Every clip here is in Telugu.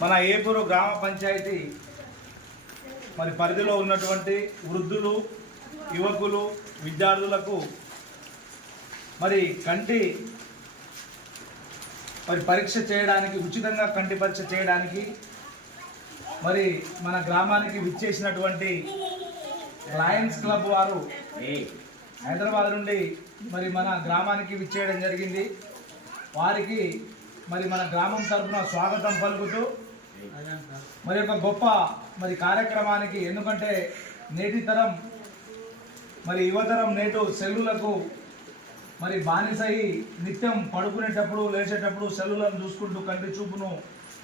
మన ఏపూరు గ్రామ పంచాయతీ మరి పరిధిలో ఉన్నటువంటి వృద్ధులు యువకులు విద్యార్థులకు మరి కంటి మరి పరీక్ష చేయడానికి ఉచితంగా కంటి పరీక్ష చేయడానికి మరి మన గ్రామానికి విచ్చేసినటువంటి లయన్స్ క్లబ్ వారు హైదరాబాద్ నుండి మరి మన గ్రామానికి విచ్చేయడం జరిగింది. వారికి మరి మన గ్రామం తరఫున స్వాగతం పలుకుతూ మరి ఒక గొప్ప మరి కార్యక్రమానికి ఎందుకంటే నేటి తరం మరి యువతరం నేటు సెల్లులకు మరి బానిసయి నిత్యం పడుకునేటప్పుడు లేచేటప్పుడు సెల్లులను చూసుకుంటూ కంటి చూపును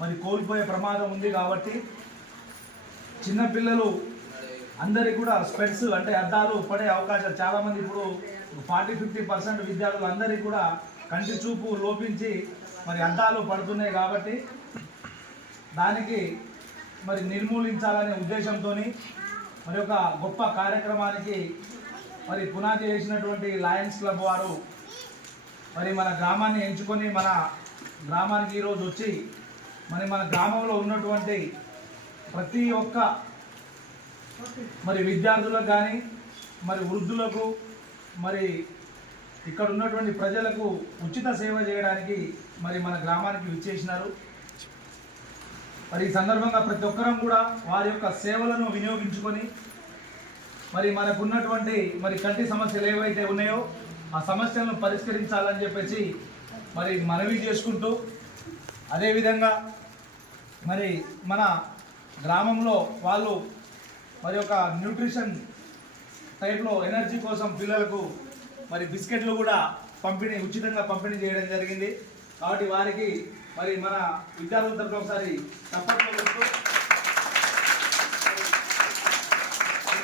మరి కోల్పోయే ప్రమాదం ఉంది కాబట్టి చిన్నపిల్లలు అందరి కూడా స్పెట్స్ అంటే అద్దాలు పడే అవకాశాలు చాలామంది ఇప్పుడు ఫార్టీ ఫిఫ్టీ పర్సెంట్ విద్యార్థులు అందరికీ కూడా కంటి చూపు లోపించి మరి అద్దాలు పడుతున్నాయి కాబట్టి దానికి మరి నిర్మూలించాలనే ఉద్దేశంతో మరి ఒక గొప్ప కార్యక్రమానికి మరి పునాది వేసినటువంటి లయన్స్ క్లబ్ వారు మరి మన గ్రామాన్ని ఎంచుకొని మన గ్రామానికి ఈరోజు వచ్చి మరి మన గ్రామంలో ఉన్నటువంటి ప్రతి ఒక్క మరి విద్యార్థులకు కానీ మరి వృద్ధులకు మరి ఇక్కడ ఉన్నటువంటి ప్రజలకు ఉచిత సేవ చేయడానికి మరి మన గ్రామానికి విచ్చేసినారు. మరి ఈ సందర్భంగా ప్రతి ఒక్కరం కూడా వారి యొక్క సేవలను వినియోగించుకొని మరి మనకున్నటువంటి మరి కంటి సమస్యలు ఏవైతే ఉన్నాయో ఆ సమస్యలను పరిష్కరించాలని చెప్పేసి మరి మనవి చేసుకుంటూ అదేవిధంగా మరి మన గ్రామంలో వాళ్ళు మరి ఒక న్యూట్రిషన్ టైప్లో ఎనర్జీ కోసం పిల్లలకు మరి బిస్కెట్లు కూడా పంపిణీ ఉచితంగా పంపిణీ చేయడం జరిగింది. కాబట్టి వారికి మరి మన విద్యార్థుల తరఫున ఒకసారి తప్పట్లు